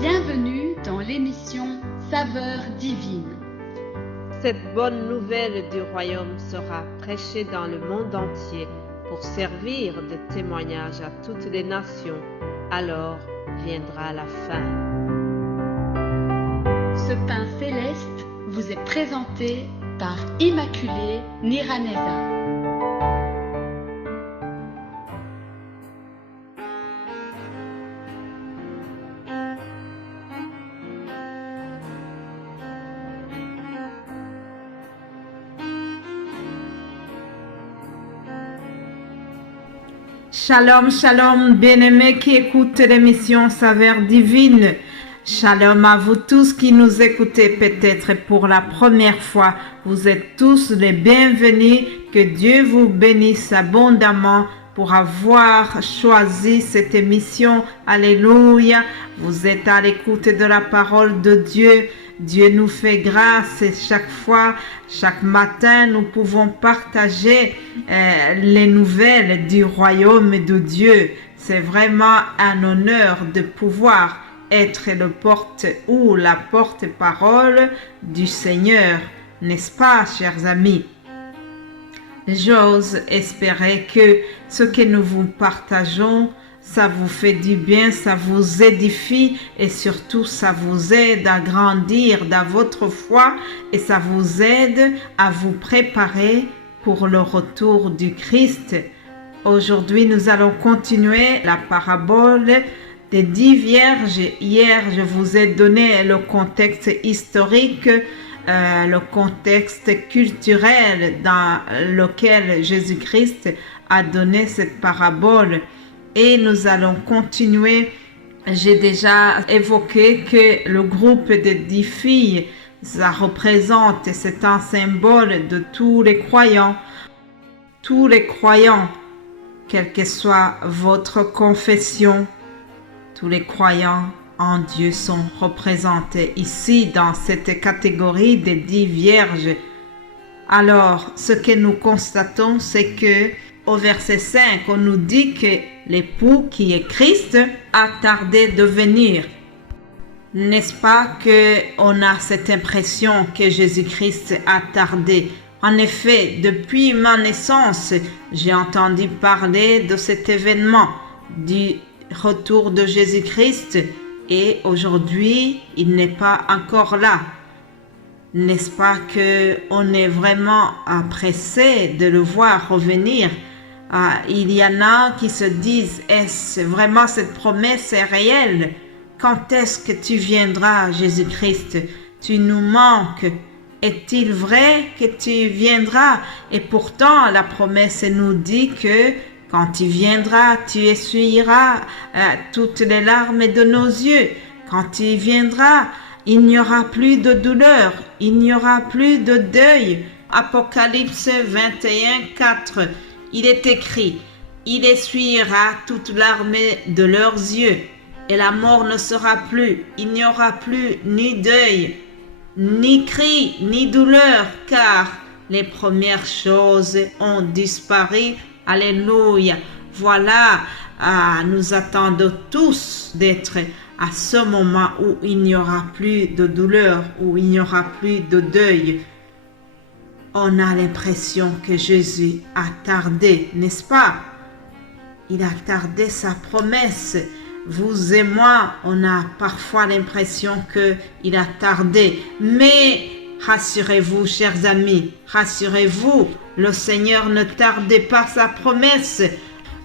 Bienvenue dans l'émission Saveurs divines. Cette bonne nouvelle du royaume sera prêchée dans le monde entier pour servir de témoignage à toutes les nations. Alors viendra la fin. Ce pain céleste vous est présenté par Immaculée Niraneza. Shalom, shalom, bien-aimés qui écoutent l'émission Saveurs divines. Shalom à vous tous qui nous écoutez peut-être pour la première fois. Vous êtes tous les bienvenus. Que Dieu vous bénisse abondamment pour avoir choisi cette émission. Alléluia. Vous êtes à l'écoute de la parole de Dieu. Dieu nous fait grâce et chaque fois, chaque matin, nous pouvons partager les nouvelles du royaume de Dieu. C'est vraiment un honneur de pouvoir être le porte ou la porte-parole du Seigneur, n'est-ce pas, chers amis? J'ose espérer que ce que nous vous partageons, ça vous fait du bien, ça vous édifie et surtout ça vous aide à grandir dans votre foi et ça vous aide à vous préparer pour le retour du Christ. Aujourd'hui, nous allons continuer la parabole des 10 vierges. Hier, je vous ai donné le contexte historique, le contexte culturel dans lequel Jésus-Christ a donné cette parabole. Et nous allons continuer. J'ai déjà évoqué que le groupe de 10 filles, ça représente, c'est un symbole de tous les croyants. Tous les croyants, quelle que soit votre confession, tous les croyants en Dieu sont représentés ici dans cette catégorie des 10 vierges. Alors, ce que nous constatons, c'est que au verset 5, on nous dit que l'époux qui est Christ a tardé de venir. N'est-ce pas qu'on a cette impression que Jésus-Christ a tardé? En effet, depuis ma naissance, j'ai entendu parler de cet événement, du retour de Jésus-Christ, et aujourd'hui, il n'est pas encore là. N'est-ce pas qu'on est vraiment pressé de le voir revenir? Il y en a qui se disent, est-ce vraiment cette promesse est réelle? Quand est-ce que tu viendras, Jésus-Christ? Tu nous manques. Est-il vrai que tu viendras? Et pourtant, la promesse nous dit que quand tu viendras, tu essuieras toutes les larmes de nos yeux. Quand tu viendras, il n'y aura plus de douleur, il n'y aura plus de deuil. Apocalypse 21, 4. Il est écrit, il essuiera toute larme de leurs yeux, et la mort ne sera plus. Il n'y aura plus ni deuil, ni cri, ni douleur, car les premières choses ont disparu. Alléluia. Voilà, nous attendons tous d'être à ce moment où il n'y aura plus de douleur, où il n'y aura plus de deuil. On a l'impression que Jésus a tardé, n'est-ce pas? Il a tardé sa promesse. Vous et moi, on a parfois l'impression qu'il a tardé. Mais rassurez-vous, chers amis, rassurez-vous, le Seigneur ne tarde pas sa promesse.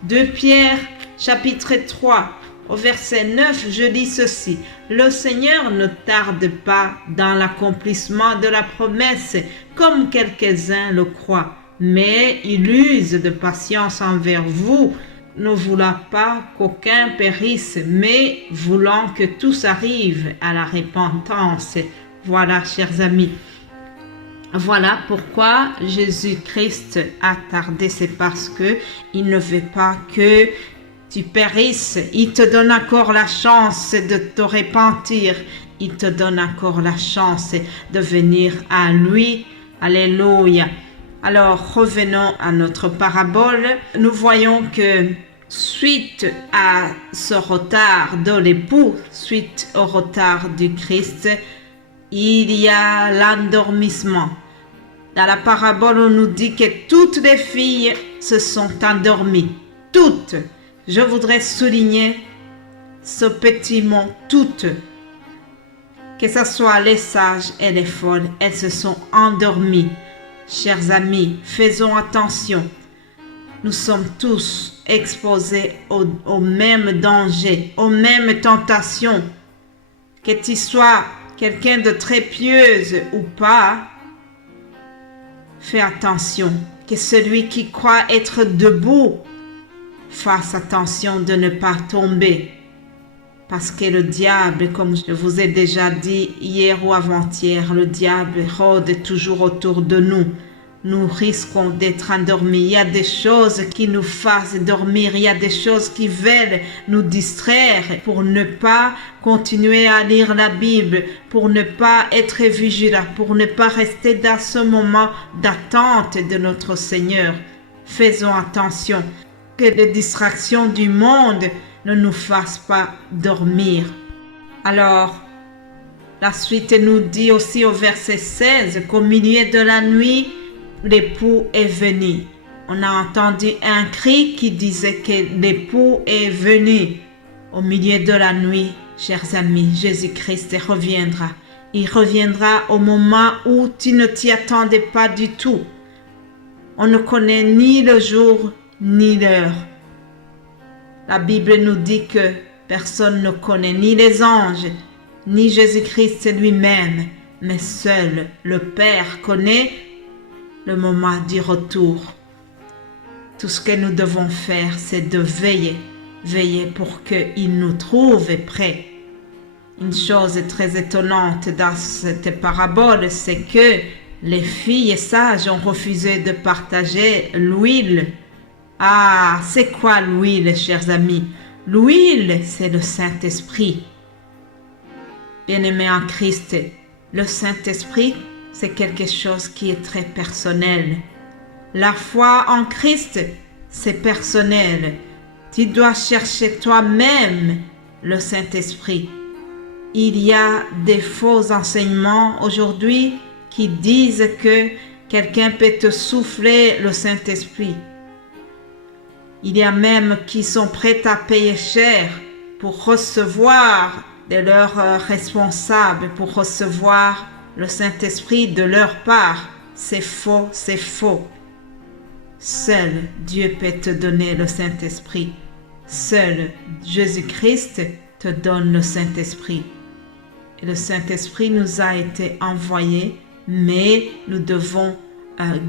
2 Pierre, chapitre 3. Au verset 9, je dis ceci. Le Seigneur ne tarde pas dans l'accomplissement de la promesse, comme quelques-uns le croient, mais il use de patience envers vous, ne voulant pas qu'aucun périsse, mais voulant que tous arrivent à la repentance. Voilà, chers amis. Voilà pourquoi Jésus-Christ a tardé, c'est parce que il ne veut pas que tu périsses. Il te donne encore la chance de te repentir. Il te donne encore la chance de venir à lui. Alléluia. Alors, revenons à notre parabole. Nous voyons que suite à ce retard de l'époux, suite au retard du Christ, il y a l'endormissement. Dans la parabole, on nous dit que toutes les filles se sont endormies. Toutes. Je voudrais souligner ce petit mot, toutes. Que ce soit les sages et les folles, elles se sont endormies. Chers amis, faisons attention. Nous sommes tous exposés au même danger, aux mêmes tentations. Que tu sois quelqu'un de très pieuse ou pas, fais attention. Que celui qui croit être debout fasse attention de ne pas tomber. Parce que le diable, comme je vous ai déjà dit hier ou avant-hier, le diable rôde toujours autour de nous. Nous risquons d'être endormis. Il y a des choses qui nous fassent dormir. Il y a des choses qui veulent nous distraire pour ne pas continuer à lire la Bible, pour ne pas être vigilant, pour ne pas rester dans ce moment d'attente de notre Seigneur. Faisons attention que les distractions du monde ne nous fassent pas dormir. Alors, la suite nous dit aussi au verset 16 qu'au milieu de la nuit, l'époux est venu. On a entendu un cri qui disait que l'époux est venu. Au milieu de la nuit, chers amis, Jésus-Christ reviendra. Il reviendra au moment où tu ne t'y attendais pas du tout. On ne connaît ni le jour ni l'heure. La Bible nous dit que personne ne connaît ni les anges, ni Jésus-Christ lui-même, mais seul le Père connaît le moment du retour. Tout ce que nous devons faire, c'est de veiller pour qu'il nous trouve prêts. Une chose très étonnante dans cette parabole, c'est que les filles sages ont refusé de partager l'huile. Ah, c'est quoi l'huile, chers amis? L'huile, c'est le Saint-Esprit. Bien-aimés en Christ, le Saint-Esprit, c'est quelque chose qui est très personnel. La foi en Christ, c'est personnel. Tu dois chercher toi-même le Saint-Esprit. Il y a des faux enseignements aujourd'hui qui disent que quelqu'un peut te souffler le Saint-Esprit. Il y a même qui sont prêts à payer cher pour recevoir de leurs responsables, pour recevoir le Saint-Esprit de leur part. C'est faux, c'est faux. Seul Dieu peut te donner le Saint-Esprit. Seul Jésus-Christ te donne le Saint-Esprit. Et le Saint-Esprit nous a été envoyé, mais nous devons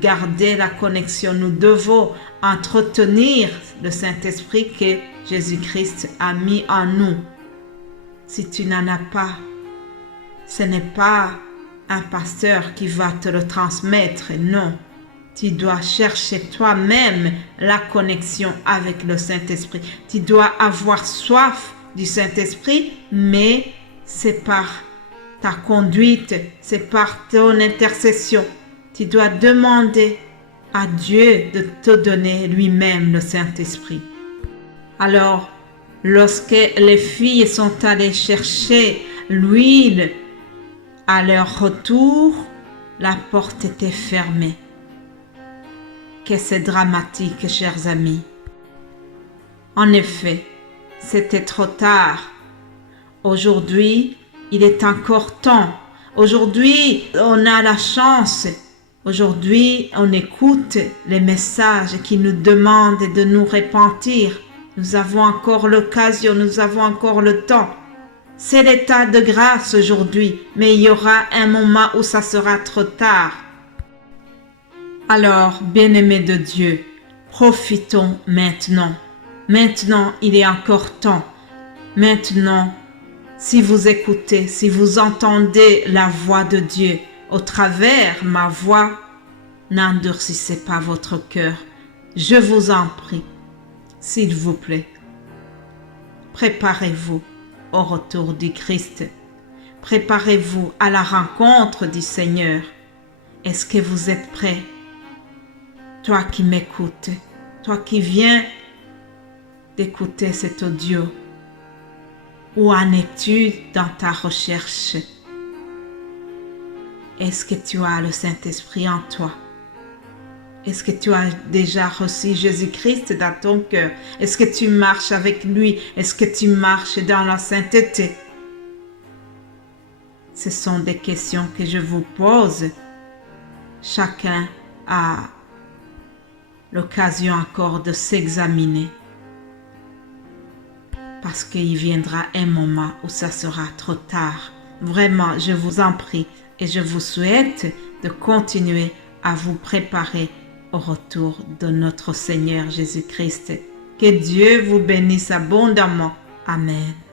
garder la connexion. Nous devons entretenir le Saint-Esprit que Jésus-Christ a mis en nous. Si tu n'en as pas, ce n'est pas un pasteur qui va te le transmettre, non. Tu dois chercher toi-même la connexion avec le Saint-Esprit. Tu dois avoir soif du Saint-Esprit, mais c'est par ta conduite, c'est par ton intercession. Tu dois demander à Dieu de te donner lui-même le Saint-Esprit. Alors, lorsque les filles sont allées chercher l'huile, à leur retour, la porte était fermée. Que c'est dramatique, chers amis. En effet, c'était trop tard. Aujourd'hui, il est encore temps. Aujourd'hui, on a la chance. Aujourd'hui, on écoute les messages qui nous demandent de nous repentir. Nous avons encore l'occasion, nous avons encore le temps. C'est l'état de grâce aujourd'hui, mais il y aura un moment où ça sera trop tard. Alors, bien-aimés de Dieu, profitons maintenant. Maintenant, il est encore temps. Maintenant, si vous écoutez, si vous entendez la voix de Dieu au travers ma voix, n'endurcissez pas votre cœur. Je vous en prie, s'il vous plaît. Préparez-vous au retour du Christ. Préparez-vous à la rencontre du Seigneur. Est-ce que vous êtes prêts? Toi qui m'écoutes, toi qui viens d'écouter cet audio? Où en es-tu dans ta recherche? Est-ce que tu as le Saint-Esprit en toi? Est-ce que tu as déjà reçu Jésus-Christ dans ton cœur? Est-ce que tu marches avec lui? Est-ce que tu marches dans la sainteté? Ce sont des questions que je vous pose. Chacun a l'occasion encore de s'examiner. Parce qu'il viendra un moment où ça sera trop tard. Vraiment, je vous en prie et je vous souhaite de continuer à vous préparer au retour de notre Seigneur Jésus-Christ. Que Dieu vous bénisse abondamment. Amen.